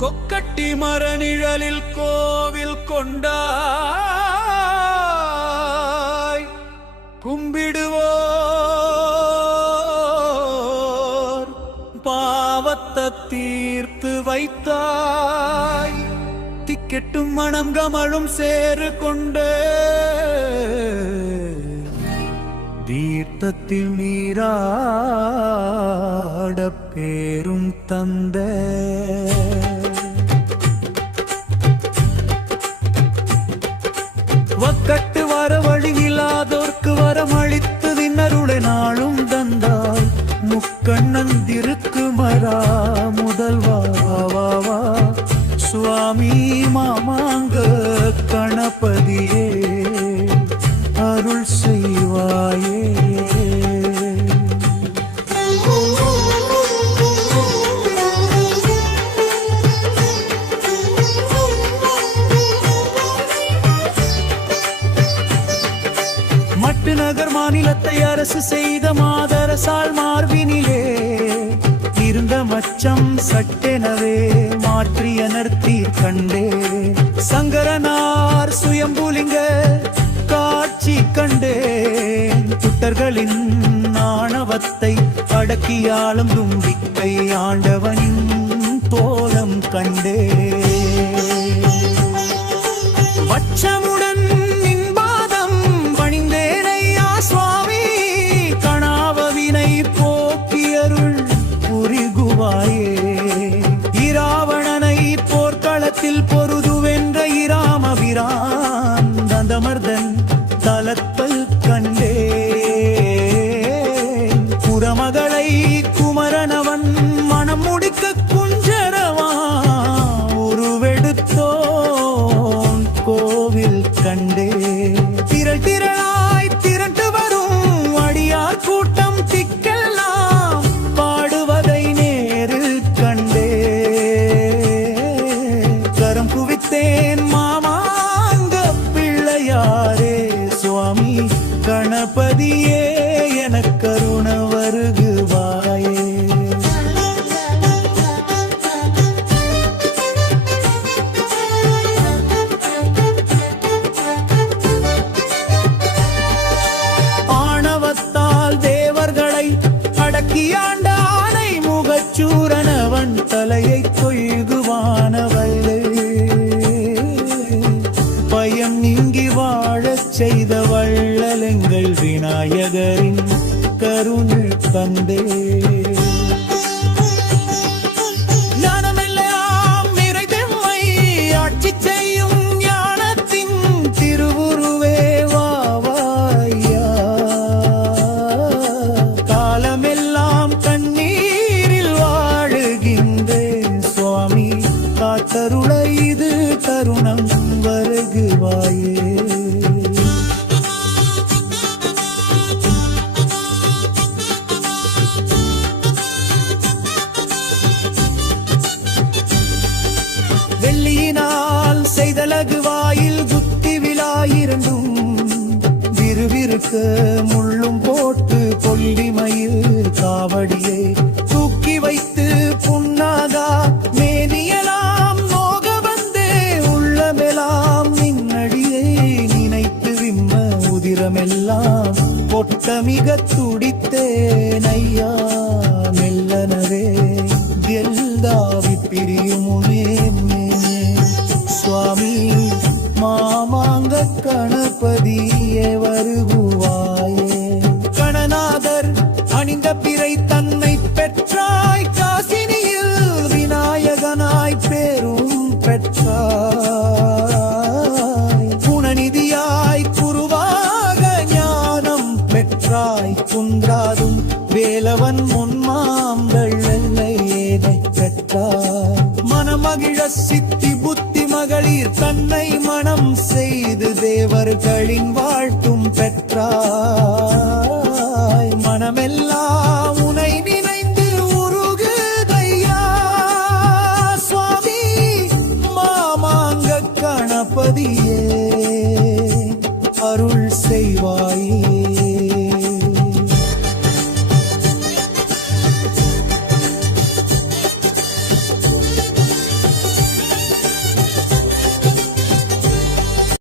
கொக்கட்டி மரநிழலில் கோவில் கொண்டாய். கும்பிடுவோர் பாவத்தை தீர்த்து வைத்தாய். திக்கெட்டும் மனம் கமழும் சேரு கொண்டு. தீர்த்தத்தில் நீராட பேரும் தந்த. மாமாங்க கணபதியே அருள் செய்வாயே. மட்டு நகர் மாநிலத்தை அரசு செய்த மாதரசால் மார்பினிலே இருந்த மச்சம் சட்டெனவே மாற்றிய ஆணவத்தை அடக்கியாளும் தும்பிக்கை ஆண்டவனின் தோலம் கண்டே. வச்சமுடன் நின் பணிந்தேனையா சுவாமி கணாவவினை போக்கியருள் புரிகுவாயே. இராவணனை போர்க்களத்தில் பொருதுவென்ற கோவில் கண்டே. திரள் திரளாய் திரண்டு வரும் அடியார் கூட்டம் திக்கெல்லாம் பாடுவதை நேரில் கண்டே. கரம் குவித்தேன் மாமாங்க பிள்ளையாரே சுவாமி கணபதியே. சூரணவன் தலையை கொய்துவானவள் பயம் நீங்கி வாழச் செய்த வள்ளலங்கள் விநாயகரின் கருணை தந்தே. விறுவிறுக்க முள்ளும் போட்டு கொல்லிமயில் காவடியை தூக்கி வைத்து புண்ணாதா மேனியலாம் நோக வந்தே உள்ளமெல்லாம் நின்னடியை நினைத்து விம்ம உதிரமெல்லாம் பொட்டமிக குணநிதியாய் குருவாக ஞானம் பெற்றாய் குன்றாதும் வேலவன் முன்மாம்பள் வெள்ளையேனை பெற்றாய். மனமகிழ சித்தி புத்தி மகளிர் தன்னை மனம் செய்து தேவர்களின் வாழ்த்தும் பெற்றார் Yeah.